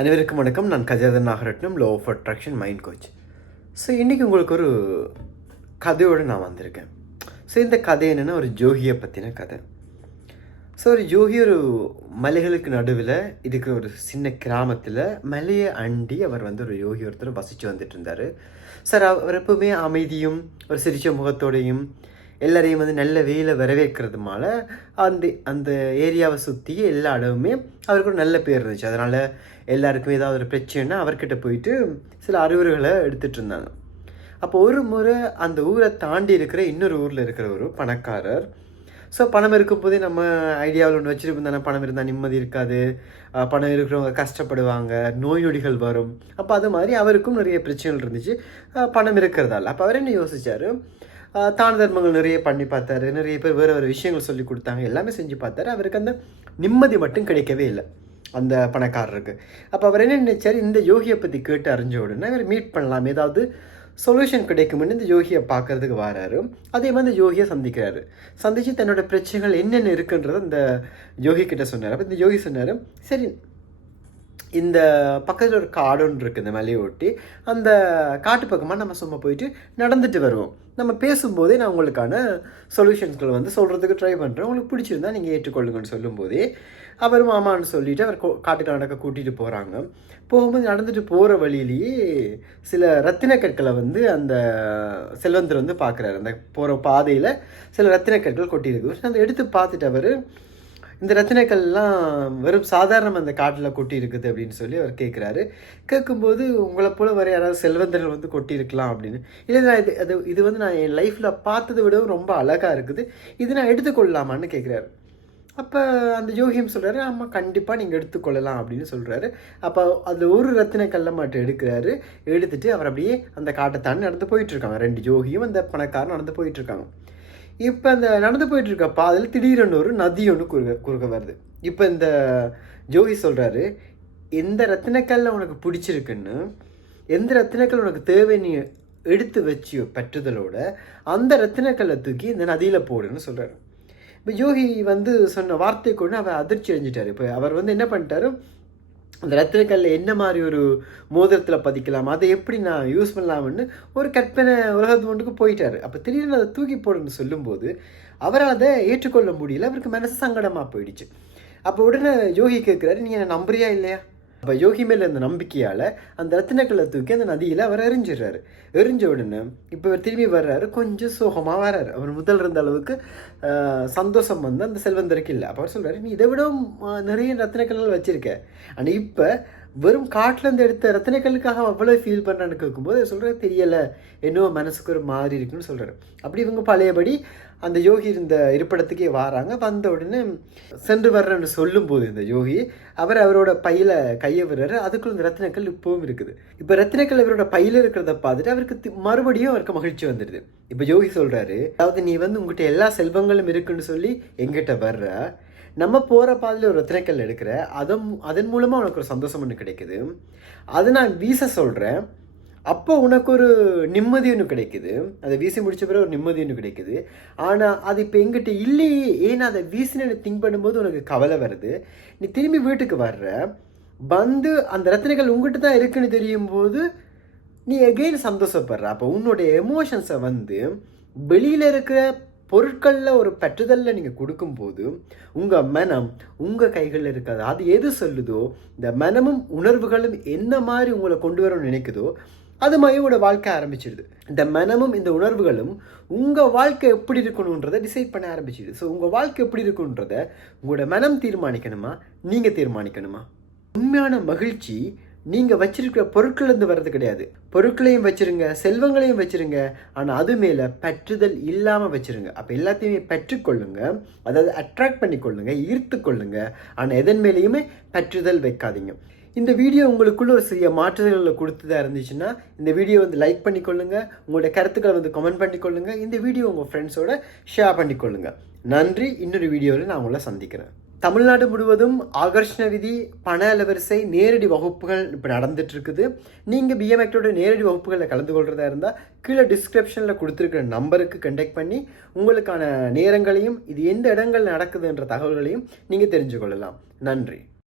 அனைவருக்கும் வணக்கம். நான் Gajathan Nagaratnam law of attraction mind coach so இன்றைக்கி உங்களுக்கு ஒரு கதையோடு நான் வந்திருக்கேன். ஸோ இந்த கதை என்னென்னா ஒரு ஜோகியை பற்றின கதை. ஸோ ஒரு ஜோகி ஒரு மலைகளுக்கு நடுவில் இதுக்கு ஒரு சின்ன கிராமத்தில் மலையை அண்டி அவர் வந்து ஒரு யோகி ஒருத்தர் வசித்து வந்துட்டு இருந்தார். சார் அவர் எப்பவுமே அமைதியும் ஒரு சிரிச்ச முகத்தோடையும் எல்லாரையும் வந்து நல்ல வெயில வரவேற்கிறதுனால அந்த அந்த ஏரியாவை சுற்றி எல்லா இடமுமே அவருக்கு நல்ல பேர் இருந்துச்சு. அதனால் எல்லாருக்குமே ஏதாவது ஒரு பிரச்சனைனா அவர்கிட்ட போயிட்டு சில அறிவுரைகளை எடுத்துகிட்டு இருந்தாங்க. அப்போ ஒரு முறை அந்த ஊரை தாண்டி இருக்கிற இன்னொரு ஊரில் இருக்கிற ஒரு பணக்காரர் ஸோ பணம் இருக்கும்போதே நம்ம ஐடியாவில் ஒன்று வச்சுருப்போம் தானே பணம் இருந்தால் நிம்மதி இருக்காது பணம் இருக்கிறவங்க கஷ்டப்படுவாங்க நோய் நொடிகள் வரும். அப்போ அது மாதிரி அவருக்கும் நிறைய பிரச்சனைகள் இருந்துச்சு. பணம் இருக்கிறதால. அப்போ அவர் என்ன யோசிச்சார்? தான தர்மங்கள் நிறைய பண்ணி பார்த்தாரு. நிறைய பேர் வேறு வேறு விஷயங்கள் சொல்லி கொடுத்தாங்க. எல்லாமே செஞ்சு பார்த்தாரு. அவருக்கு அந்த நிம்மதி மட்டும் கிடைக்கவே இல்லை. அந்த பணக்காரருக்கு. அப்போ அவர் என்ன நினைச்சாரு? இந்த யோகியை பற்றி கேட்டு அறிஞ்ச உடனே அவர் மீட் பண்ணலாம். ஏதாவது சொல்யூஷன் கிடைக்கும்னு இந்த யோகியை பார்க்கறதுக்கு வராரு. அதே மாதிரி இந்த யோகியை சந்திக்கிறாரு. சந்தித்து தன்னோட பிரச்சனைகள் என்னென்ன இருக்குன்றதை இந்த யோகி கிட்ட சொன்னார். அப்போ இந்த யோகி சொன்னார் சரி இந்த பக்கத்தில் ஒரு காடு ஒன்று இருக்குது இந்த மலையை ஒட்டி. அந்த காட்டு பக்கமாக நம்ம சும்மா போயிட்டு நடந்துட்டு வருவோம். நம்ம பேசும்போதே நான் உங்களுக்கான சொல்யூஷன்ஸ்களை வந்து சொல்கிறதுக்கு ட்ரை பண்ணுறேன் உங்களுக்கு பிடிச்சிருந்தா நீங்கள் ஏற்றுக்கொள்ளுங்கன்னு சொல்லும்போதே அவர் மாமான்னு சொல்லிட்டு அவர் கோ- காட்டுக்கு நடக்க கூட்டிகிட்டு போகிறாங்க போகும்போது நடந்துட்டு போகிற வழியிலேயே சில ரத்தின கற்களை வந்து அந்த செல்வந்தர் வந்து பார்க்குறாரு அந்த போகிற பாதையில் சில ரத்தின கற்கள் கொட்டியிருக்கு அதை எடுத்து பார்த்துட்டு அவர் இந்த ரத்தினக்கள்லாம் வெறும் சாதாரண அந்த காட்டில் கொட்டி இருக்குது அப்படின்னு சொல்லி அவர் கேட்குறாரு கேட்கும்போது உங்களை போல வர யாராவது செல்வந்தர்கள் வந்து கொட்டி இருக்கலாம் அப்படின்னு. இல்லை நான் இது அது இது வந்து நான் என் லைஃப்பில் பார்த்ததை விடவும் ரொம்ப அழகாக இருக்குது. இது நான் எடுத்துக்கொள்ளலாமான்னு கேட்குறாரு அப்போ அந்த ஜோகியம் சொல்கிறாரு ஆமாம் கண்டிப்பாக நீங்கள் எடுத்துக்கொள்ளலாம் அப்படின்னு சொல்கிறாரு அப்போ அதில் ஒரு ரத்தின கல்லை மட்டும் எடுக்கிறாரு. எடுத்துட்டு அவர் அப்படியே அந்த காட்டை தாண்டி நடந்து போயிட்டுருக்காங்க ரெண்டு ஜோகியும் அந்த பணக்காரன் நடந்து போயிட்டுருக்காங்க இப்போ அந்த நடந்து போயிட்டு இருக்க பாதையில் திடீரென்னு ஒரு நதி ஒன்று குறுக குறுக்க வருது. இப்போ இந்த ஜோகி சொல்கிறாரு எந்த ரத்தினக்கல்ல உனக்கு பிடிச்சிருக்குன்னு எந்த ரத்தினக்கல் உனக்கு தேவை நீ எடுத்து வச்சியோ பற்றுதலோட அந்த ரத்தினக்கல்லை தூக்கி இந்த நதியில் போடுன்னு சொல்கிறாரு இப்போ யோகி வந்து சொன்ன வார்த்தை கொண்டு அவர் அதிர்ச்சி அடைஞ்சிட்டாரு. இப்போ அவர் வந்து என்ன பண்ணிட்டாரு? அந்த ரத்தினக்கல்ல என்ன மாதிரி ஒரு மோதிரத்தில் பதிக்கலாம்? அதை எப்படி நான் யூஸ் பண்ணலாம்னு ஒரு கற்பனை உலகத்து ஒன்றுக்கு போயிட்டார். அப்போ திடீர்னு அதை தூக்கி போடுன்னு சொல்லும்போது அவரால் அதை ஏற்றுக்கொள்ள முடியல. அவருக்கு மனசு சங்கடமாக போயிடுச்சு. அப்போ உடனே யோகி கேட்குறாரு நீ என்னை நம்புறியா இல்லையா? அப்போ யோகி மேலே அந்த நம்பிக்கையால் அந்த ரத்தினக்கல்லை தூக்கி அந்த நதியில் அவர் எரிஞ்சிடுறாரு. எரிஞ்ச உடனே இப்போ அவர் திரும்பி வர்றாரு. கொஞ்சம் சோகமாக வர்றாரு. அவர் முதல் இருந்த அளவுக்கு சந்தோஷம் வந்து அந்த செல்வந்தருக்கு இல்லை. அப்போ அவர் சொல்கிறாரு நீ இதை விடவும் நிறைய ரத்தினக்கல்கள் வச்சுருக்க. ஆனால் இப்போ வெறும் காட்டிலேருந்து எடுத்த ரத்தினக்கல்லுக்காக அவ்வளோ ஃபீல் பண்ணுறான்னு கேட்கும்போது சொல்கிற தெரியலை. என்னோ மனசுக்கு ஒரு மாதிரி இருக்குன்னு சொல்கிறாரு அப்படி இவங்க பழையபடி அந்த யோகி இருந்த இருப்பிடத்துக்கே வராங்க. வந்த உடனே சென்று வர்றேன்னு சொல்லும்போது இந்த யோகி அவர் அவரோட பையில் கையை விடுறாரு. அதுக்குள்ள இந்த ரத்தினக்கல் இப்பவும் இருக்குது. இப்போ ரத்தினக்கல் இவரோட பையில் இருக்கிறத பார்த்துட்டு அவருக்கு மறுபடியும் அவருக்கு மகிழ்ச்சி வந்துடுது. இப்போ யோகி சொல்கிறாரு அதாவது நீ வந்து உங்ககிட்ட எல்லா செல்வங்களும் இருக்குன்னு சொல்லி எங்கிட்ட வர்ற நம்ம போகிற பாதையில் ஒரு ரத்தினக்கல் எடுக்கிற அதன் அதன் மூலமாக உனக்கு ஒரு சந்தோஷம் ஒன்று கிடைக்குது. அதை நான் வீச சொல்கிறேன் அப்போ உனக்கு ஒரு நிம்மதி ஒன்று கிடைக்குது. அதை வீசி முடிச்ச பிறகு ஒரு நிம்மதி ஒன்று கிடைக்குது. ஆனால் அது இப்போ எங்கிட்ட இல்லையே. ஏன்னா அதை வீசினு திங்க் பண்ணும்போது உனக்கு கவலை வருது. நீ திரும்பி வீட்டுக்கு வர்ற. வந்து அந்த ரத்தினங்கள் உங்ககிட்ட தான் இருக்குன்னு தெரியும் போது நீ எகெயின் சந்தோஷப்படுற. அப்போ உன்னோடைய எமோஷன்ஸை வந்து வெளியில் இருக்கிற பொருட்களில் ஒரு பெற்றுதலில் நீங்கள் கொடுக்கும்போது உங்கள் மனம் உங்கள் கைகளில் இருக்காது. அது எது சொல்லுதோ இந்த மனமும் உணர்வுகளும் என்ன மாதிரி உங்களை கொண்டு வரணும்னு நினைக்குதோ அது மாதிரி உங்களோட வாழ்க்கை ஆரம்பிச்சிடுது. இந்த மனமும் இந்த உணர்வுகளும் உங்கள் வாழ்க்கை எப்படி இருக்கணுன்றதை டிசைட் பண்ண ஆரம்பிச்சிடுது. ஸோ உங்கள் வாழ்க்கை எப்படி இருக்குன்றத உங்களோட மனம் தீர்மானிக்கணுமா? நீங்கள் தீர்மானிக்கணுமா? உண்மையான மகிழ்ச்சி நீங்கள் வச்சிருக்கிற பொருட்கள்லேருந்து வர்றது கிடையாது. பொருட்களையும் வச்சிருங்க செல்வங்களையும் வச்சிருங்க. ஆனால் அது மேலே பற்றுதல் இல்லாமல் வச்சிருங்க. அப்போ எல்லாத்தையுமே பெற்றுக்கொள்ளுங்க. அதாவது அட்ராக்ட் பண்ணிக்கொள்ளுங்க ஈர்த்து கொள்ளுங்க ஆனால் எதன் மேலேயுமே பற்றுதல் வைக்காதீங்க. இந்த வீடியோ உங்களுக்குள்ள ஒரு சிறிய மாற்றுதல்களை கொடுத்ததா இருந்துச்சுன்னா இந்த வீடியோ வந்து லைக் பண்ணிக்கொள்ளுங்க. உங்களுடைய கருத்துக்களை வந்து கமெண்ட் பண்ணிக்கொள்ளுங்க. இந்த வீடியோ உங்கள் ஃப்ரெண்ட்ஸோட ஷேர் பண்ணிக்கொள்ளுங்க. நன்றி. இன்னொரு வீடியோவில் நான் உங்களை சந்திக்கிறேன். தமிழ்நாடு முழுவதும் ஆகர்ஷண விதி பண அலவரிசை நேரடி வகுப்புகள் இப்போ நடந்துட்டு இருக்குது நீங்கள் பிஎம்எக்டோட நேரடி வகுப்புகளில் கலந்து கொள்கிறதா இருந்தால் கீழே டிஸ்கிரிப்ஷனில் கொடுத்துருக்கிற நம்பருக்கு கண்டெக்ட் பண்ணி உங்களுக்கான நேரங்களையும் இது எந்த இடங்கள் நடக்குதுன்ற தகவல்களையும் நீங்கள் தெரிஞ்சு கொள்ளலாம் நன்றி.